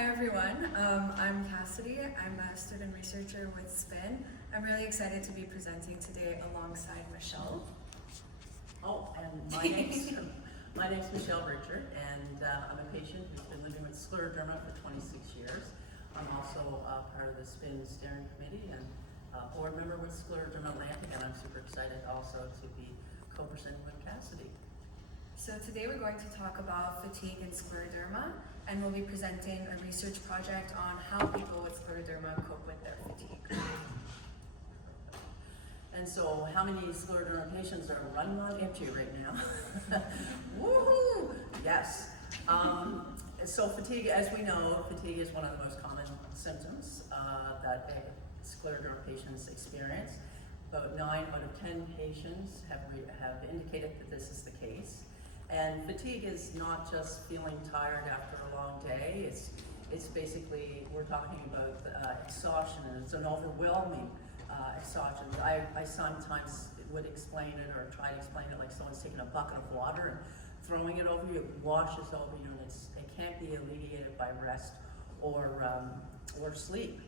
Hi everyone, I'm Cassidy. I'm a student researcher with SPIN. I'm really excited to be presenting today alongside Michelle. Oh, and my name's Michelle Richard, and I'm a patient who's been living with scleroderma for 26 years. I'm also part of the SPIN steering committee and board member with Scleroderma Atlantic, and I'm super excited also to be co-presenting with Cassidy. So today we're going to talk about fatigue and scleroderma, and we'll be presenting a research project on how people with scleroderma cope with their fatigue. And so, how many scleroderma patients are running on empty right now? Woohoo! Yes. So fatigue, as we know, fatigue is one of the most common symptoms that scleroderma patients experience. About 9 out of 10 patients have indicated that this is the case. And fatigue is not just feeling tired after a long day. It's basically, we're talking about exhaustion, and it's an overwhelming exhaustion. I sometimes would explain it or try to explain it like someone's taking a bucket of water and throwing it over you. It washes over you, and it can't be alleviated by rest or sleep.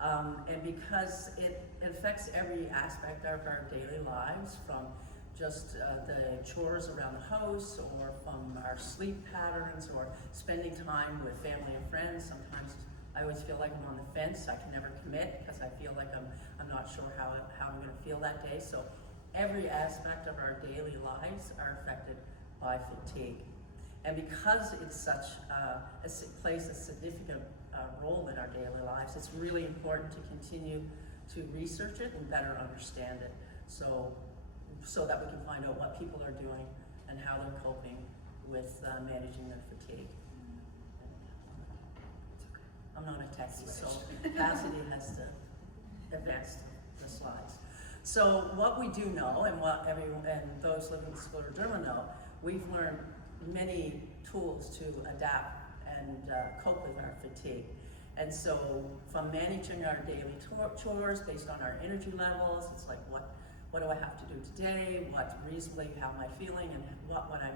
And because it affects every aspect of our daily lives, from just the chores around the house, or from our sleep patterns, or spending time with family and friends. Sometimes I always feel like I'm on the fence. I can never commit because I feel like I'm not sure how I'm going to feel that day. So every aspect of our daily lives are affected by fatigue. And because it's such it plays a significant role in our daily lives, it's really important to continue to research it and better understand it, so that we can find out what people are doing and how they're coping with managing their fatigue. I'm not a techie, so Cassidy has to advance the slides. So what we do know, and what everyone and those living with scleroderma know, we've learned many tools to adapt and cope with our fatigue. And so from managing our daily chores based on our energy levels, it's like what do I have to do today, what reasonably, how am I feeling, and what I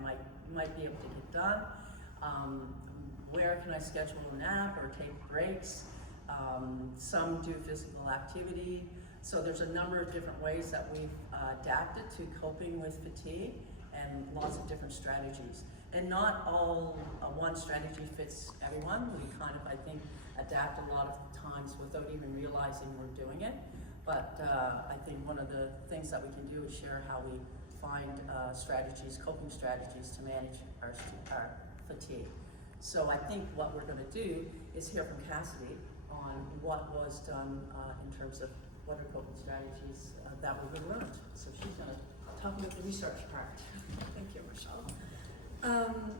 might be able to get done. Where can I schedule a nap or take breaks? Some do physical activity. So there's a number of different ways that we've adapted to coping with fatigue, and lots of different strategies. And not all one strategy fits everyone. We kind of, I think, adapt a lot of times without even realizing we're doing it. But I think one of the things that we can do is share how we find strategies, coping strategies to manage our fatigue. So I think what we're going to do is hear from Cassidy on what was done in terms of what are coping strategies that we've learned. So she's going to talk about the research part. Thank you, Michelle.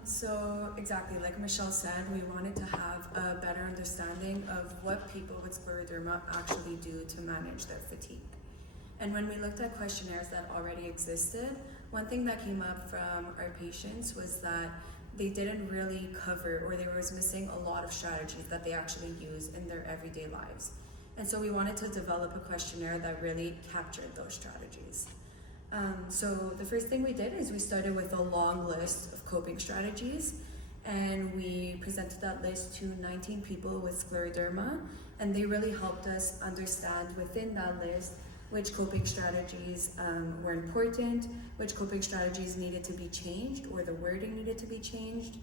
So exactly like Michelle said, we wanted to have a better understanding of what people with scleroderma actually do to manage their fatigue. And when we looked at questionnaires that already existed, one thing that came up from our patients was that they didn't really cover, or they was missing a lot of strategies that they actually use in their everyday lives. And so we wanted to develop a questionnaire that really captured those strategies. So the first thing we did is we started with a long list of coping strategies, and we presented that list to 19 people with scleroderma, and they really helped us understand within that list which coping strategies were important, which coping strategies needed to be changed, or the wording needed to be changed,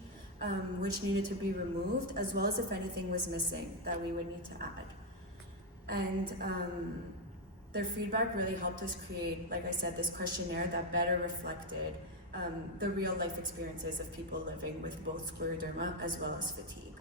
which needed to be removed, as well as if anything was missing that we would need to add. And their feedback really helped us create, like I said, this questionnaire that better reflected the real life experiences of people living with both scleroderma as well as fatigue.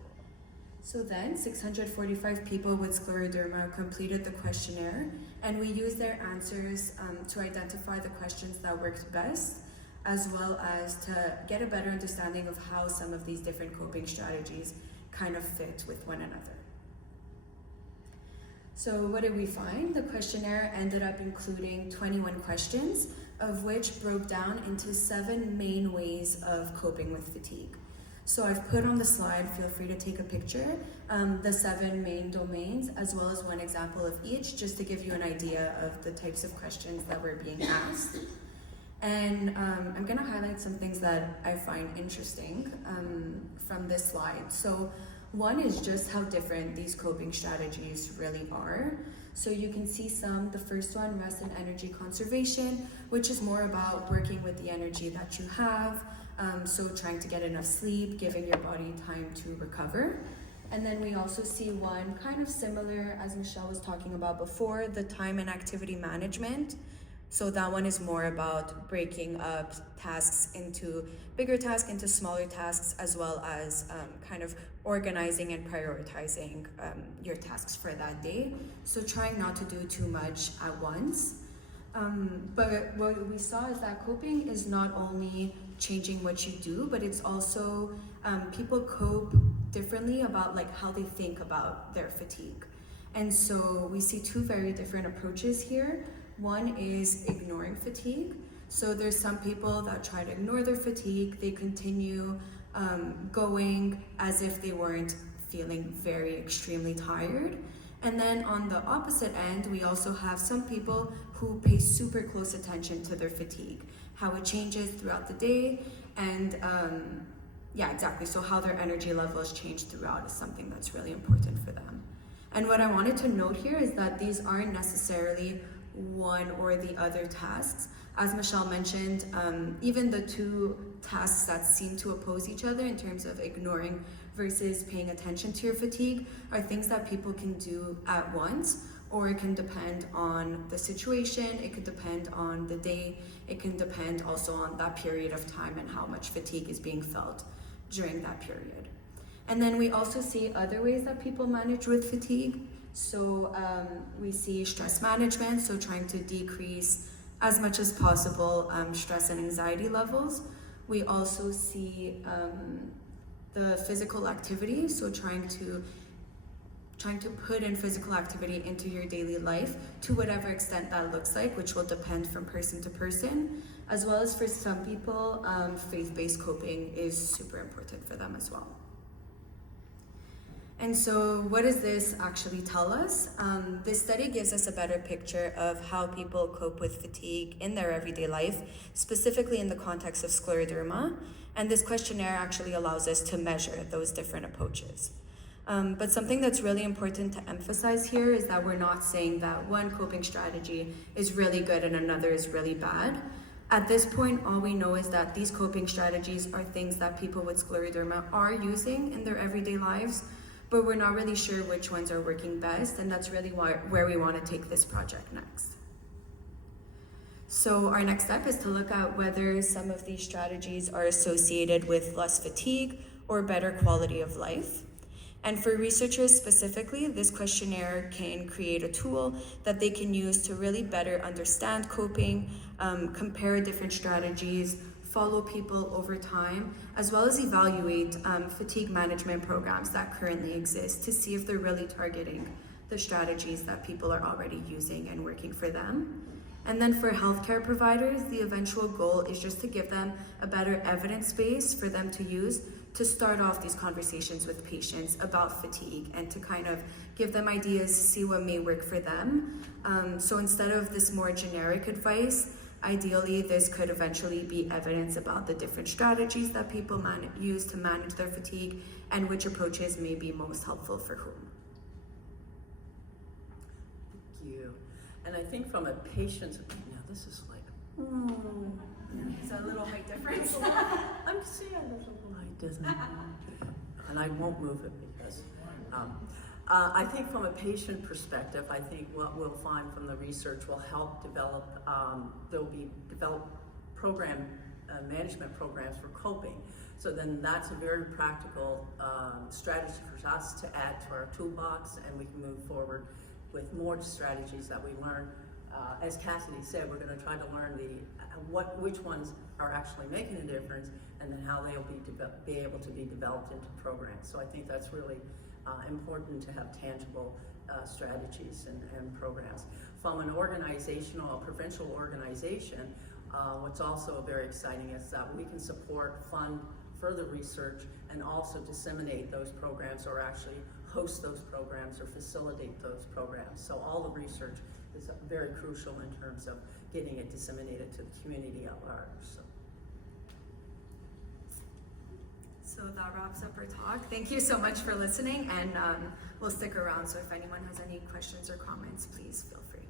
So then 645 people with scleroderma completed the questionnaire, and we used their answers to identify the questions that worked best, as well as to get a better understanding of how some of these different coping strategies kind of fit with one another. So what did we find? The questionnaire ended up including 21 questions, of which broke down into 7 main ways of coping with fatigue. So I've put on the slide, feel free to take a picture, the 7 main domains, as well as one example of each, just to give you an idea of the types of questions that were being asked. And I'm gonna highlight some things that I find interesting from this slide. So One is just how different these coping strategies really are. So you can see the first one, rest and energy conservation, which is more about working with the energy that you have. So trying to get enough sleep, giving your body time to recover. And then we also see one kind of similar, as Michelle was talking about before, the time and activity management. So that one is more about breaking up tasks into bigger tasks, into smaller tasks, as well as kind of organizing and prioritizing your tasks for that day. So trying not to do too much at once. But what we saw is that coping is not only changing what you do, but it's also people cope differently about like how they think about their fatigue. And so we see two very different approaches here. One is ignoring fatigue. So there's some people that try to ignore their fatigue. They continue going as if they weren't feeling very extremely tired. And then on the opposite end, we also have some people who pay super close attention to their fatigue, how it changes throughout the day, and yeah, exactly. So how their energy levels change throughout is something that's really important for them. And what I wanted to note here is that these aren't necessarily one or the other tasks. As Michelle mentioned, even the two tasks that seem to oppose each other in terms of ignoring versus paying attention to your fatigue are things that people can do at once, or it can depend on the situation, it could depend on the day, it can depend also on that period of time and how much fatigue is being felt during that period. And then we also see other ways that people manage with fatigue. So we see stress management, so trying to decrease as much as possible stress and anxiety levels. We also see the physical activity, so trying to put in physical activity into your daily life to whatever extent that looks like, which will depend from person to person, as well as for some people, faith-based coping is super important for them as well. And so what does this actually tell us? This study gives us a better picture of how people cope with fatigue in their everyday life, specifically in the context of scleroderma. And this questionnaire actually allows us to measure those different approaches. But something that's really important to emphasize here is that we're not saying that one coping strategy is really good and another is really bad. At this point, all we know is that these coping strategies are things that people with scleroderma are using in their everyday lives, but we're not really sure which ones are working best, and that's really where we want to take this project next. So our next step is to look at whether some of these strategies are associated with less fatigue or better quality of life. And for researchers specifically, this questionnaire can create a tool that they can use to really better understand coping, compare different strategies, follow people over time, as well as evaluate fatigue management programs that currently exist to see if they're really targeting the strategies that people are already using and working for them. And then for healthcare providers, the eventual goal is just to give them a better evidence base for them to use to start off these conversations with patients about fatigue and to kind of give them ideas to see what may work for them. So instead of this more generic advice, ideally this could eventually be evidence about the different strategies that people use to manage their fatigue and which approaches may be most helpful for whom. Thank you. And I think from a patient's opinion, now this is like, It's a little height difference. I'm seeing a little light, doesn't it? And I won't move it because I think from a patient perspective, I think what we'll find from the research will help develop, there'll be developed management programs for coping. So then that's a very practical strategy for us to add to our toolbox, and we can move forward with more strategies that we learn. As Cassidy said, we're going to try to learn which ones are actually making a difference, and then how they'll be able to be developed into programs. So I think that's really important to have tangible strategies and programs. From an organizational, a provincial organization, what's also very exciting is that we can fund further research and also disseminate those programs, or actually host those programs or facilitate those programs. So all the research is very crucial in terms of getting it disseminated to the community at large. So that wraps up our talk. Thank you so much for listening, and we'll stick around. So if anyone has any questions or comments, please feel free.